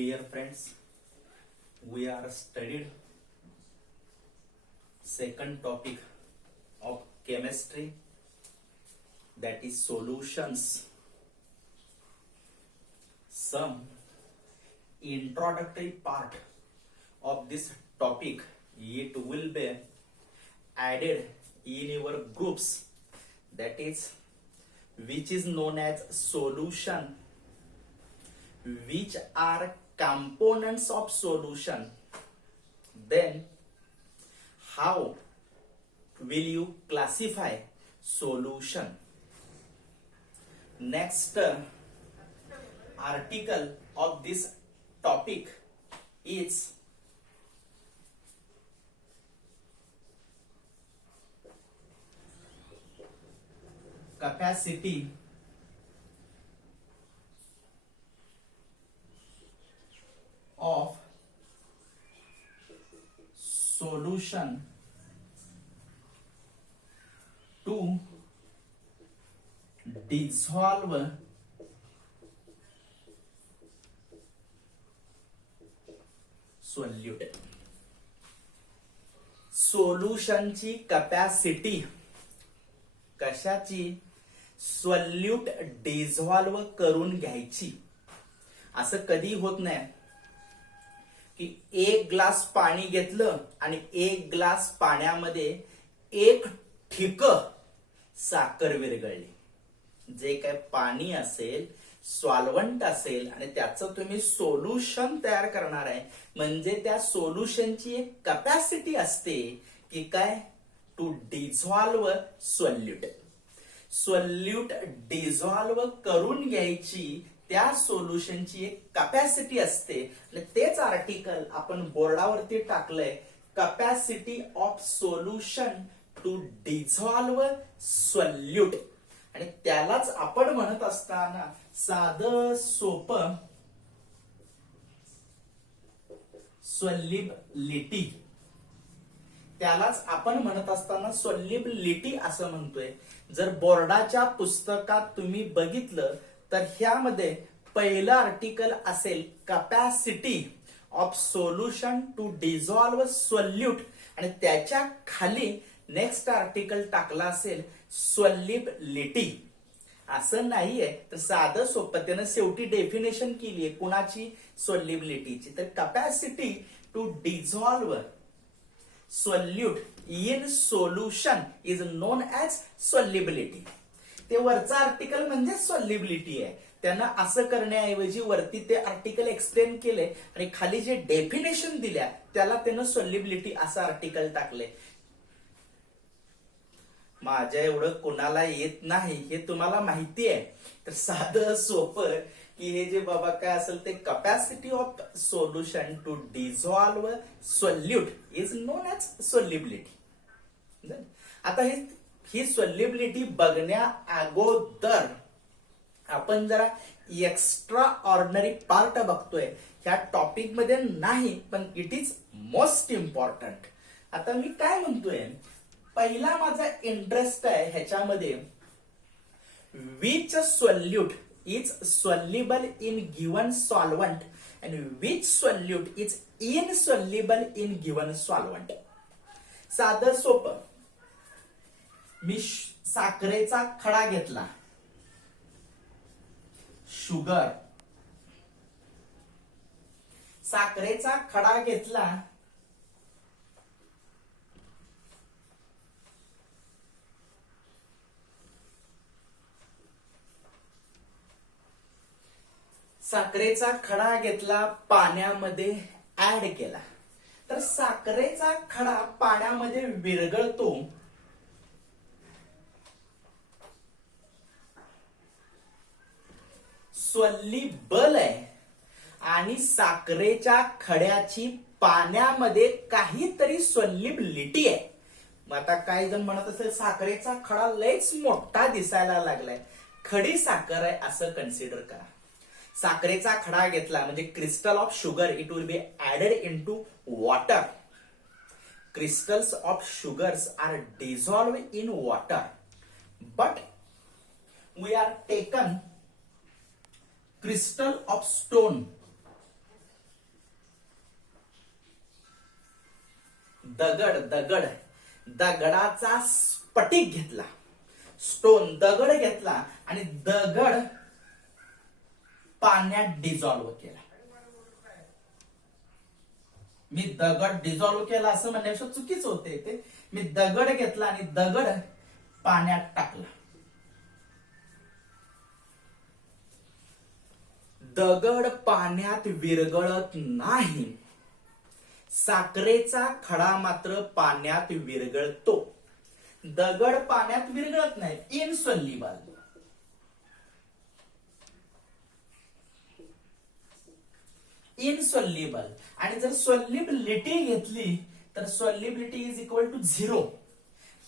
Dear friends, we are studied second topic of chemistry, that is solutions. Some introductory part of this topic, it will be added in your groups, that is which is known as solution, which are components of solution. Then how will you classify solution? Next article of this topic is capacity of solution to dissolve solute. सोल्युशनची capacity कशाची? Solute dissolve करून घ्यायची. असं कधी होत नाही की एक ग्लास पाणी घेतलं आणि एक ग्लास पाण्यामध्ये एक ठिक साखर विरघळली. जे काय पाणी असेल, सॉल्व्हंट असेल आणि त्याचं तुम्ही सोल्युशन तयार करणार आहे, म्हणजे त्या सोल्युशनची एक कॅपॅसिटी असते की काय, to dissolve solute. Solute dissolve करून घ्यायची त्या सोल्युशनची एक कॅपॅसिटी असते. आणि तेच आर्टिकल आपण बोर्डावरती टाकलंय, capacity of solution to dissolve solute. आणि त्यालाच आपण म्हणत असताना साधं सोपं सोल्युबिलिटी, त्यालाच आपण म्हणत असताना सोल्युबिलिटी असं म्हणतोय. जर बोर्डाच्या पुस्तकात तुम्ही बघितलं तर ह्यामध्ये पहिलं आर्टिकल असेल capacity of solution to dissolve solute आणि त्याच्या खाली नेक्स्ट आर्टिकल टाकला असेल सोल्युबिलिटी. असं नाहीये, तर साधं सोपं त्यानं शेवटी डेफिनेशन केली आहे कुणाची, सोल्युबिलिटीची. तर capacity to dissolve solute in solution is known as solubility. ते वरचं आर्टिकल म्हणजे सोल्युबिलिटी आहे. त्यानं असं करण्याऐवजी वरती ते आर्टिकल एक्सप्लेन केले आणि खाली जे डेफिनेशन दिल्या त्याला त्यानं सोल्युबिलिटी असं आर्टिकल टाकले. माझ्या एवढं कुणाला येत नाही हे तुम्हाला माहिती आहे, तर साधं सोपं की हे जे बाबा काय असेल ते capacity of solution to dissolve solute is known as solubility. आता ही सोल्युबिलिटी बघण्या अगोदर आपण जरा एक्स्ट्रा ऑर्डिनरी पार्ट बघतोय. ह्या टॉपिक मध्ये नाही, पण इट इज मोस्ट इम्पॉर्टंट. आता मी काय म्हणतोय, पहिला माझा इंटरेस्ट आहे ह्याच्यामध्ये, which solute is soluble in given solvent and which solute is insoluble in given solvent. साधं सोपं, मी साखरेचा खडा घेतला, शुगर, साखरेचा खडा घेतला, साखरेचा खडा घेतला, पाण्यामध्ये ऍड केला, तर साखरेचा खडा पाण्यामध्ये विरघळतो. सोल्युबल आहे आणि साखरेच्या खड्याची पाण्यामध्ये काहीतरी सोल्युबिलिटी आहे. मग आता काही जण म्हणत असेल साखरेचा खडा लयच मोठा दिसायला लागलाय, खडी साखर आहे असं कन्सिडर करा. साखरेचा खडा घेतला म्हणजे crystal of sugar, it will be added into water. crystals of sugars are dissolved in water, but we are taken crystal of stone. दगड दगड दगडाचा स्फटिक घेतला, स्टोन दगड घेतला आणि दगड पाण्यात डिझॉल्व्ह केला. मी दगड डिझॉल्व्ह केला असं म्हणण्यापेक्षा चुकीच होते ते. मी दगड घेतला आणि दगड पाण्यात टाकला. दगड पाण्यात विरघळत नाही, साखरेचा खडा मात्र पाण्यात विरघळतो. दगड पाण्यात विरघळत नाही, इनसोल्युबल. इनसोल्युबल. आणि जर सोल्युबिलिटी घेतली तर सोल्युबिलिटी इज इक्वल टू 0.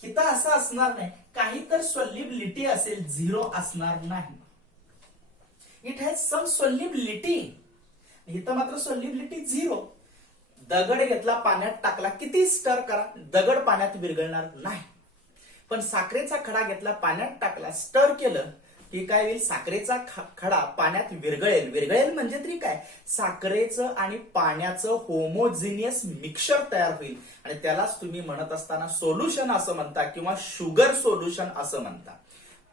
इथं असं असणार नाही, काही तर सोल्युबिलिटी असेल, 0 असणार नाही. It has some solubility. इथं मात्र सोल्युबिलिटी 0. दगड घेतला, पाण्यात टाकला, किती स्टर करा, दगड पाण्यात विरघळणार नाही. पण साखरेचा खडा घेतला, पाण्यात टाकला, स्टर केलं की काय होईल, साखरेचा खडा पाण्यात विरघळेल. विरघळेल म्हणजे तरी काय, साखरेचं आणि पाण्याचं होमोजिनियस मिक्सचर तयार होईल आणि त्यालाच तुम्ही म्हणत असताना सोल्युशन असं म्हणता किंवा शुगर सोल्युशन असं म्हणता.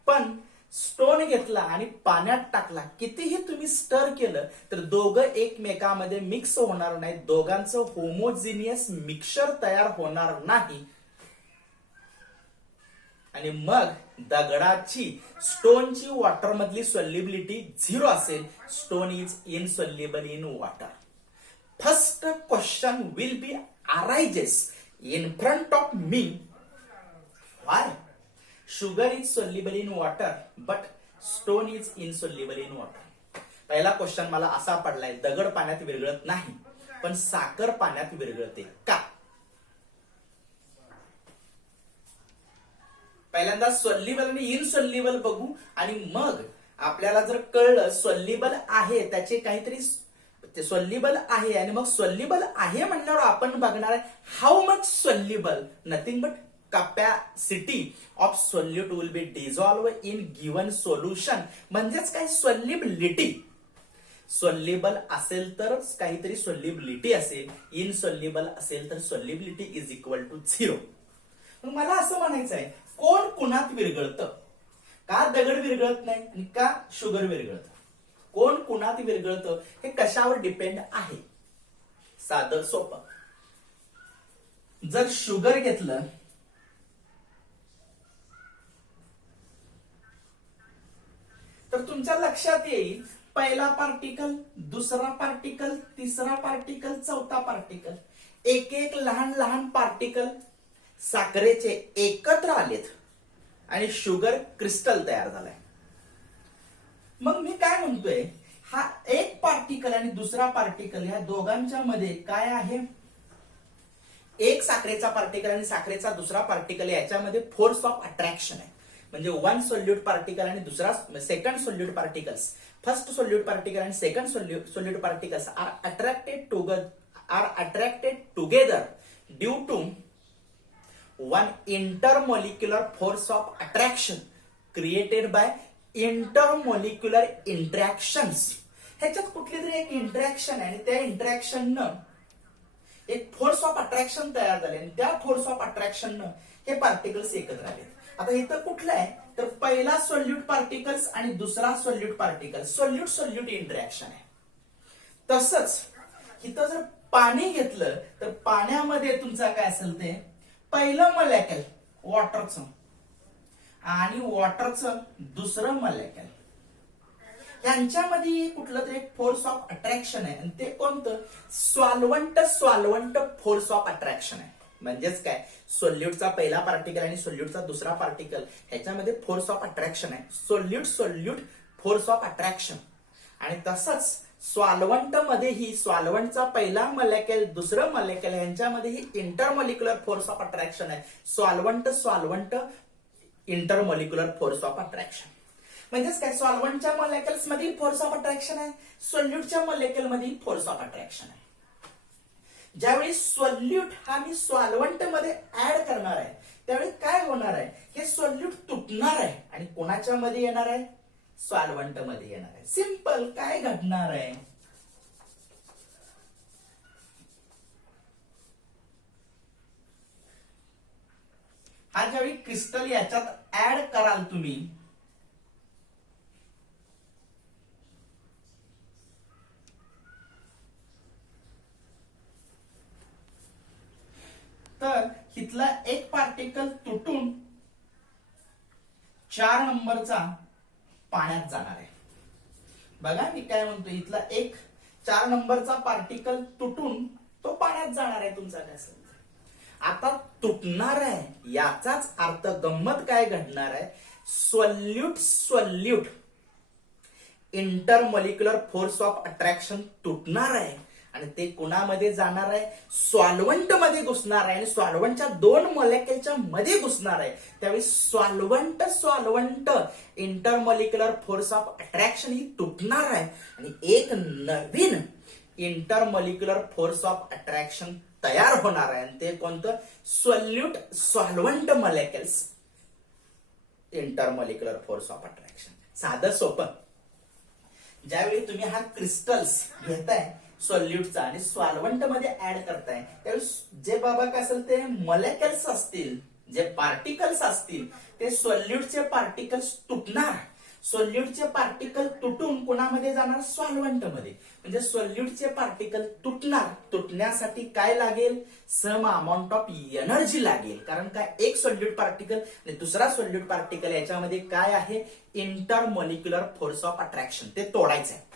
पण स्टोन घेतला आणि पाण्यात टाकला, कितीही तुम्ही स्टर केलं तर दोघं एकमेकांमध्ये मिक्स होणार नाही, दोघांचं होमोजिनियस मिक्सचर तयार होणार नाही. आणि मग दगडाची, स्टोनची वॉटर मधली सोल्युबिलिटी 0 असेल. Stone is insoluble in water. First question will be arises in front of me. Why sugar is soluble in water but stone is insoluble in water. पहिला क्वेश्चन मला असा पडलाय, दगड पाण्यात विरघळत नाही पण साखर पाण्यात विरघळते का. पहिल्यांदा सोल्युबल आणि इनसोल्युबल बघू आणि मग आपल्याला जर कळलं सोल्युबल आहे, त्याचे काहीतरी सोल्युबल आहे आणि मग सोल्युबल आहे म्हणल्यावर आपण बघणार आहे how much soluble. Nothing but capacity of solute will be dissolve in given solution. म्हणजेच काय, सोल्युबिलिटी. सोल्युबल असेल तरच काहीतरी सोल्युबिलिटी असेल, इनसोल्युबल असेल तर सोल्युबिलिटी इज इक्वल टू 0. मग मला असं म्हणायचं आहे, कोण कुणात विरघळतं, का दगड विरघळत नाही आणि का शुगर विरघळतं, कोण कुणात विरघळतं हे कशावर डिपेंड आहे. साधं सोपं. जर शुगर घेतलं तर तुमच्या लक्षात येईल पहिला पार्टिकल, दुसरा पार्टिकल, तिसरा पार्टिकल, चौथा पार्टिकल, एक एक लहान लहान पार्टिकल साखरेचे एकत्र आलेत आणि शुगर क्रिस्टल तयार झालाय. मग मी काय म्हणतोय, हा एक पार्टिकल आणि दुसरा पार्टिकल या दोघांच्या मध्ये काय आहे, एक साखरेचा पार्टिकल आणि साखरेचा दुसरा पार्टिकल याच्यामध्ये फोर्स ऑफ अट्रॅक्शन आहे. म्हणजे वन सोल्यूट पार्टिकल आणि दुसरा second solute particles, first solute particle आणि second solute particles are attracted together due to one intermolecular force of attraction created by intermolecular interactions. ह्याच्यात कुठली तरी एक इंटरॅक्शन आहे आणि त्या इंटरॅक्शननं एक फोर्स ऑफ अट्रॅक्शन तयार झाले आणि त्या फोर्स ऑफ अट्रॅक्शननं हे पार्टिकल्स एकत्र आले. आता इथं कुठलं आहे तर पहिला सोल्यूट पार्टिकल्स आणि दुसरा solute particle, solute solute interaction आहे. तसंच इथं जर पाणी घेतलं तर पाण्यामध्ये तुमचा काय असेल ते पहिलं मॉलिक्यूल वॉटरचं आणि वॉटरचं दुसरं मॉलिक्यूल, यांच्यामध्ये कुठलं तरी एक फोर्स ऑफ अट्रॅक्शन आहे आणि ते कोणतं, सॉल्व्हंट फोर्स ऑफ अट्रॅक्शन आहे. म्हणजेच काय, सोल्यूटचा पहिला पार्टिकल आणि सोल्यूटचा दुसरा पार्टिकल ह्याच्यामध्ये फोर्स ऑफ अट्रॅक्शन आहे, सोल्यूट फोर्स ऑफ अट्रॅक्शन. आणि तसंच सॉल्व्हंट मध्येही सॉल्व्हंटचा पहिला मॉलिक्यूल दुसरं मॉलिक्यूल यांच्यामध्येही इंटरमॉलिक्युलर फोर्स ऑफ अट्रॅक्शन आहे, solvent intermolecular force of attraction. म्हणजेच काय, सॉल्व्हंटच्या मॉलिक्युल्स मध्ये फोर्स ऑफ अट्रॅक्शन आहे, सोल्यूटच्या मॉलिक्युल मध्ये फोर्स ऑफ अट्रॅक्शन आहे. ज्यावेळी सोल्यूट हा मी सॉल्व्हंट मध्ये ऍड करणार आहे त्यावेळी काय होणार आहे, हे सोल्यूट तुटणार आहे आणि कोणाच्या मध्ये येणार आहे, सॉल्व्हंट मध्ये येणार आहे. सिंपल. काय घडणार आहे, हा ज्यावेळी क्रिस्टल याच्यात ऍड कराल तुम्ही, तर इथला एक पार्टिकल तुटून 4 नंबरचा पाण्यात जाणार आहे. बघा मी काय म्हणतो, इथला एक 4 नंबरचा पार्टिकल तुटून तो पाण्यात जाणार आहे तुमचा काय समजा. आता तुटणार आहे याचाच अर्थ गंमत काय घडणार आहे, solute intermolecular force of attraction तुटणार आहे आणि ते कुणामध्ये जाणार आहे, सॉल्व्हंट मध्ये घुसणार आहे आणि सॉल्व्हंटच्या 2 मॉलिक्युलच्या मध्ये घुसणार आहे. त्यावेळी solvent intermolecular force of attraction ही तुटणार आहे आणि एक नवीन इंटरमॉलिक्युलर फोर्स ऑफ अट्रॅक्शन तयार होणार आहे. आणि ते कोणतं, solvent molecules intermolecular force of attraction. साधं सोपं. ज्यावेळी तुम्ही हा क्रिस्टल्स घेताय सॉल्यूटचा आणि सॉल्व्हंट मध्ये ऍड करताय, त्यावेळी जे बाबा काय असेल ते मॉलिक्युल्स असतील, जे पार्टिकल्स असतील, ते सॉल्यूटचे पार्टिकल्स तुटणार. सॉल्यूटचे पार्टिकल तुटून कोणामध्ये जाणार, सॉल्व्हंट मध्ये. म्हणजे सॉल्यूटचे पार्टिकल तुटणार. तुटण्यासाठी काय लागेल, सम अमाऊंट ऑफ एनर्जी लागेल. कारण काय, एक सॉल्यूट पार्टिकल आणि दुसरा सॉल्यूट पार्टिकल याच्यामध्ये काय आहे, इंटरमॉलिक्युलर फोर्स ऑफ अट्रॅक्शन, ते तोडायचं आहे.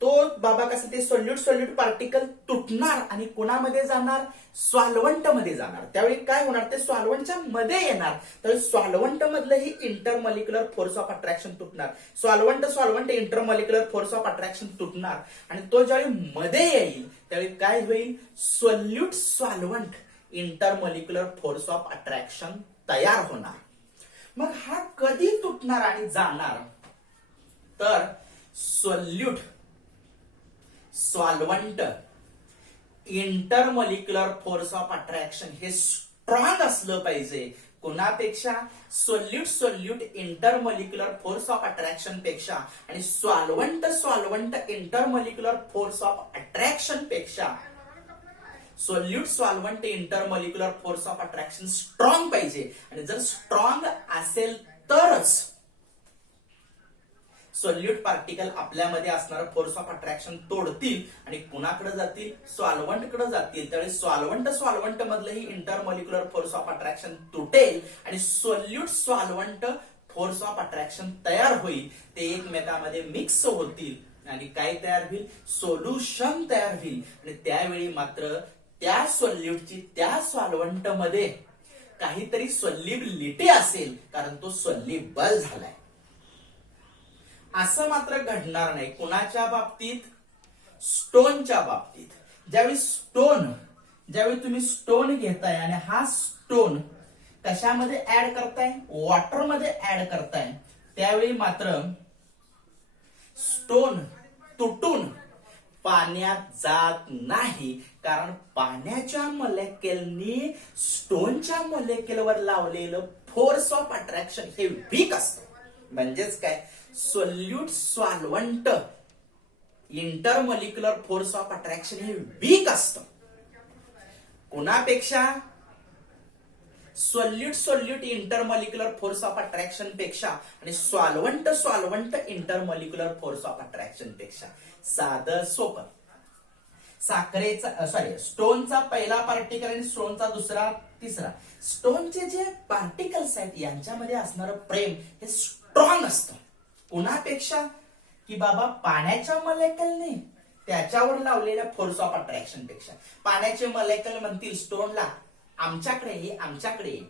तो बाबा कसं ते सॉल्यूट पार्टिकल तुटणार आणि कोणामध्ये जाणार, सॉल्व्हंट मध्ये जाणार. त्यावेळी काय होणार, ते सॉल्व्हंटच्या मध्ये येणार. त्यावेळी सॉल्व्हंट मधलं ही इंटरमॉलिक्युलर फोर्स ऑफ अट्रॅक्शन तुटणार. Solvent intermolecular force of attraction तुटणार आणि तो ज्यावेळी मध्ये येईल त्यावेळी काय होईल, solvent intermolecular force of attraction तयार होणार. मग हा कधी तुटणार आणि जाणार, तर solvent intermolecular force of attraction हे स्ट्रॉंग असलं पाहिजे. कोणापेक्षा, solute intermolecular force of attraction पेक्षा आणि solvent intermolecular force of attraction पेक्षा solvent intermolecular force of attraction strong पाहिजे. आणि जर स्ट्रॉंग असेल तरच सॉल्यूट पार्टिकल आपल्यामध्ये असणारं फोर्स ऑफ अट्रॅक्शन तोडतील आणि कुणाकडे जातील, सॉल्व्हंट कडे जातील. त्यावेळी सॉल्व्हंट मधलंही इंटरमॉलिक्युलर फोर्स ऑफ अट्रॅक्शन तुटेल आणि सॉल्व्हंट फोर्स ऑफ अट्रॅक्शन तयार होईल. ते एकमेकांमध्ये मिक्स होतील आणि काय तयार होईल, सोल्युशन तयार होईल. आणि त्यावेळी मात्र त्या सॉल्यूटची त्या सॉल्व्हंट मध्ये काहीतरी सॉल्युबिलिटी असेल, कारण तो सॉल्युबल झालाय. असं मात्र घडणार नाही कुणाच्या बाबतीत, स्टोनच्या बाबतीत. ज्यावेळी तुम्ही स्टोन घेताय आणि हा स्टोन कशामध्ये ऍड करताय, वॉटर मध्ये ऍड करताय, त्यावेळी मात्र स्टोन तुटून पाण्यात जात नाही. कारण पाण्याच्या मॉलिक्युलनी स्टोनच्या मॉलिक्युलवर लावलेलं फोर्स ऑफ अट्रॅक्शन हे वीक असतं. म्हणजेच काय, solvent intermolecular force of attraction हे वीक असतं. कुणापेक्षा, solute intermolecular force of attraction पेक्षा आणि solvent intermolecular force of attraction पेक्षा. साधं सोपं. स्टोनचा पहिला पार्टिकल आणि स्टोनचा दुसरा तिसरा. स्टोनचे जे पार्टिकल्स आहेत यांच्यामध्ये असणारं प्रेम हे स्ट्रॉंग असतं. कुणापेक्षा, की बाबा पाण्याच्या मॉलिक्युलने त्याच्यावर लावलेल्या फोर्स ऑफ अट्रॅक्शन पेक्षा. पाण्याचे मॉलिक्युल म्हणतील स्टोनला आमच्याकडे ये,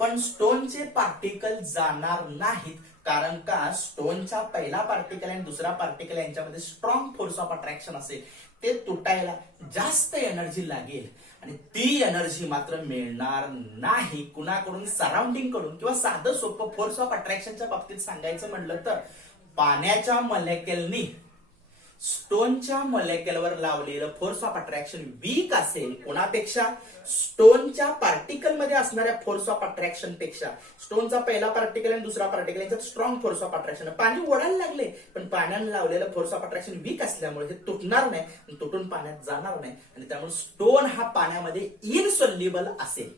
पण स्टोनचे पार्टिकल जाणार नाहीत. कारण का, स्टोनचा पहिला पार्टिकल आणि दुसरा पार्टिकल यांच्यामध्ये स्ट्रॉंग फोर्स ऑफ अट्रॅक्शन असेल. ते तुटायला जास्त एनर्जी लागेल आणि ती एनर्जी मात्र मिळणार नाही कुणाकडून, सराउंडिंग कडून. किंवा साधं सोपं फोर्स ऑफ अट्रॅक्शनच्या बाबतीत सांगायचं म्हणलं तर, पाण्याच्या मॉलिक्युलनी स्टोनच्या मॉलिक्युलवर लावलेलं फोर्स ऑफ अट्रॅक्शन वीक असेल. कोणापेक्षा, स्टोनच्या पार्टिकल मध्ये असणाऱ्या फोर्स ऑफ अट्रॅक्शन पेक्षा. स्टोनचा पहिला पार्टिकल आणि दुसरा पार्टिकल यांच्यात स्ट्रॉंग फोर्स ऑफ अट्रॅक्शन. पाणी ओढायला लागले पण पाण्याने लावलेलं फोर्स ऑफ अट्रॅक्शन वीक असल्यामुळे हे तुटणार नाही, तुटून पाण्यात जाणार नाही आणि त्यामुळे स्टोन हा पाण्यामध्ये इनसॉल्युबल असेल.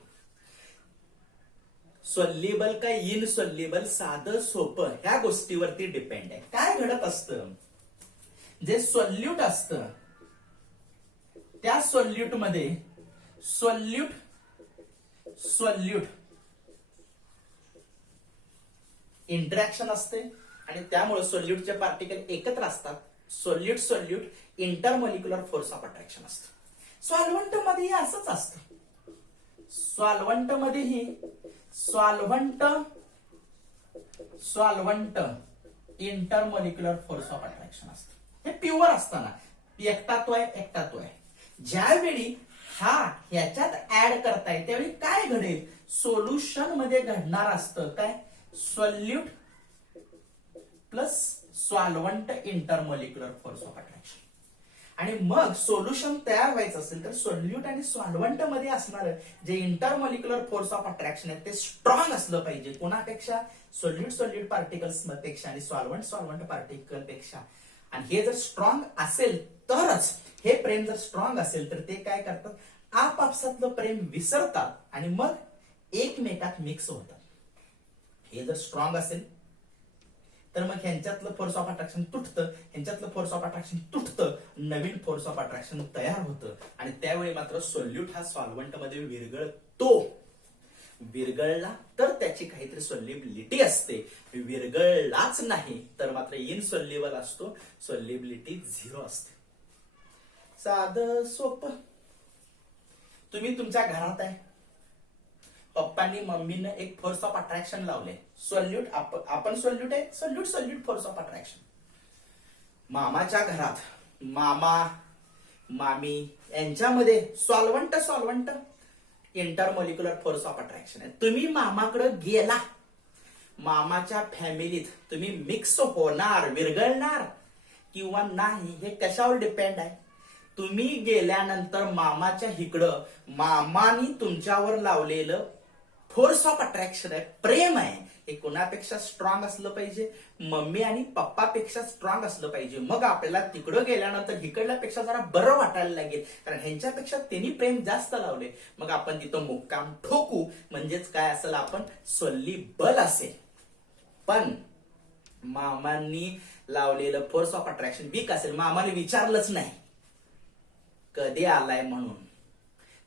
सोल्युबल का इनसोल्युबल, साधं सोपं ह्या गोष्टीवरती डिपेंड आहे. काय घडत असतं, जे सोल्यूट असतं त्या सोल्यूट मध्ये सोल्यूट इंटरॅक्शन असते आणि त्यामुळे सोल्यूटचे पार्टिकल एकत्र असतात. Solute intermolecular force of attraction असतं. सॉल्व्हंट मध्येही असंच असतं. Solvent intermolecular force of attraction असतं. हे प्युअर असताना एकटात्व आहे. ज्यावेळी हा ह्याच्यात ऍड करताय त्यावेळी काय घडेल, सोल्युशन मध्ये घडणार असतं काय, solute plus solvent intermolecular force of attraction. आणि मग सोल्युशन तयार व्हायचं असेल तर सोल्यूट आणि सॉल्व्हंट मध्ये असणार जे इंटरमॉलिक्युलर फोर्स ऑफ अट्रॅक्शन आहे ते स्ट्रॉंग असलं पाहिजे. कोणापेक्षा, सोल्यूट पार्टिकल्स पेक्षा आणि सॉल्व्हंट पार्टिकल पेक्षा. आणि हे जर स्ट्रॉंग असेल तरच, हे प्रेम जर स्ट्रॉंग असेल तर ते काय करतात, आपापसातलं प्रेम विसरतात आणि मग एकमेकात मिक्स होतात. हे जर स्ट्रॉंग असेल तर मग ह्यांच्यातलं फोर्स ऑफ अट्रॅक्शन तुटतं, ह्यांच्यातलं फोर्स ऑफ अट्रॅक्शन तुटतं, नवीन फोर्स ऑफ अट्रॅक्शन तयार होतं. आणि त्यावेळी मात्र सोल्यूट हा सॉल्व्हंट मध्ये विरघळतो. विरघळला तर त्याची काहीतरी सोल्युबिलिटी असते, विरघळलाच नाही तर मात्र इनसोल्युबल असतो, सोल्युबिलिटी 0 असते. साधं सोपं. तुम्ही तुमच्या घरात आहे, पप्पांनी मम्मीनं एक फोर्स ऑफ अट्रॅक्शन लावले, सोल्यूट, आपण सोल्यूट आहे, सोल्यूट फोर्स ऑफ अट्रॅक्शन. मामाच्या घरात मामा मामी यांच्यामध्ये solvent intermolecular force of attraction आहे. तुम्ही मामाकडे गेला, मामाच्या फॅमिलीत तुम्ही मिक्स होणार, विरघळणार किंवा नाही हे कशावर डिपेंड आहे. तुम्ही गेल्यानंतर मामाच्या इकडं मामानी तुमच्यावर लावलेलं फोर्स ऑफ अट्रॅक्शन आहे, प्रेम आहे, हे कोणापेक्षा स्ट्रॉंग असलं पाहिजे, मम्मी आणि पप्पापेक्षा स्ट्रॉंग असलं पाहिजे. मग आपल्याला तिकडं गेल्यानंतर इकडल्यापेक्षा जरा बरं वाटायला लागेल, कारण ह्यांच्यापेक्षा त्यांनी प्रेम जास्त लावले. मग आपण तिथं मुक्काम ठोकू, म्हणजेच काय असेल, आपण सोल्युबल असेल. पण मामांनी लावलेलं फोर्स ऑफ अट्रॅक्शन वीक असेल, मामाने विचारलंच नाही कधी आलाय म्हणून,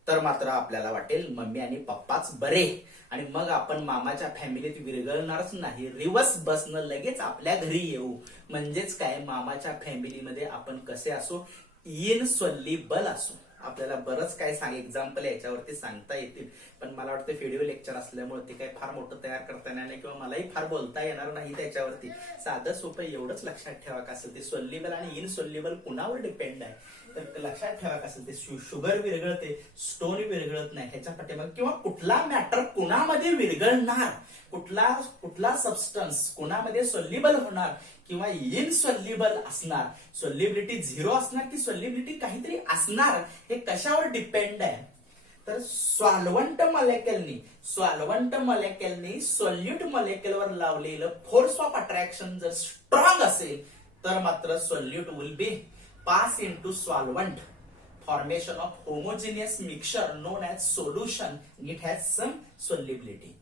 तर मात्र आपल्याला वाटेल मम्मी आणि पप्पाच बरे. आणि मग आपण मामाच्या फॅमिलीत विरघळणारच नाही, रिवर्स बसनं लगेच आपल्या घरी येऊ. म्हणजेच काय, मामाच्या फॅमिलीमध्ये आपण कसे असो, इनसोल्युबल असो. आपल्याला बरंच काय एक्झाम्पल याच्यावरती सांगता येतील, पण मला वाटतं व्हिडिओ लेक्चर असल्यामुळे ते काही फार मोठं तयार करता येणार नाही किंवा मलाही फार बोलता येणार नाही त्याच्यावरती. साधं सोपं एवढंच लक्षात ठेवा का असेल, ते सोल्युबल आणि इनसोल्युबल कुणावर डिपेंड आहे. तर लक्षात ठेवा का असेल, ते शुगर विरघळते, स्टोन विरघळत नाही, ह्याच्या पाठीमागे किंवा कुठला मॅटर कुणामध्ये विरघळणार, कुठला सबस्टन्स कुणामध्ये सोल्युबल होणार किंवा इनसोल्युबल असणार, सोल्युबिलिटी 0 असणार की सोल्युबिलिटी काहीतरी असणार, हे कशावर डिपेंड आहे. तर सॉल्व्हंट मॉलिक्युलनी सोल्यूट मॉलिक्युलवर लावलेलं फोर्स ऑफ अट्रॅक्शन जर स्ट्रॉंग असेल तर मात्र solute will be pass into solvent, formation of homogeneous mixture known as solution. It has some solubility.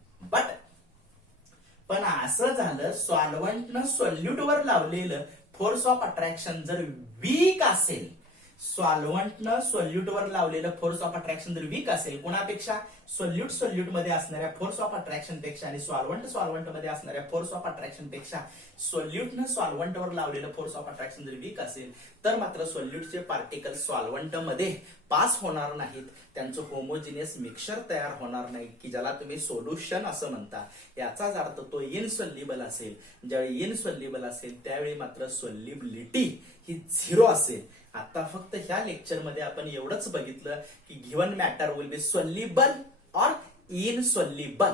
पण असं झालं, सॉल्व्हंटनं सोल्यूटवर लावलेलं फोर्स ऑफ अट्रॅक्शन जर वीक असेल, सॉल्व्हंटनं सोल्यूटवर लावलेलं फोर्स ऑफ अट्रॅक्शन जर वीक असेल, कोणापेक्षा, सोल्यूट मध्ये असणाऱ्या फोर्स ऑफ अट्रॅक्शन पेक्षा आणि सॉल्व्हंट मध्ये असणाऱ्या फोर्स ऑफ अट्रॅक्शन पेक्षा सोल्यूटनं सॉल्व्हंटवर लावलेलं फोर्स ऑफ अट्रॅक्शन जर वीक असेल तर मात्र सोल्यूटचे पार्टिकल सॉल्व्हंट मध्ये पास होणार नाहीत, त्यांचं होमोजिनियस मिक्सचर तयार होणार नाही, की ज्याला तुम्ही सोल्युशन असं म्हणता. याचाच अर्थ तो इनसोल्युबल असेल. ज्यावेळी इनसोल्युबल असेल त्यावेळी मात्र सोल्युबिलिटी ही 0 असेल. आता फक्त ह्या लेक्चर मध्ये आपण एवढंच बघितलं की given matter will be soluble और इनसोल्युबल.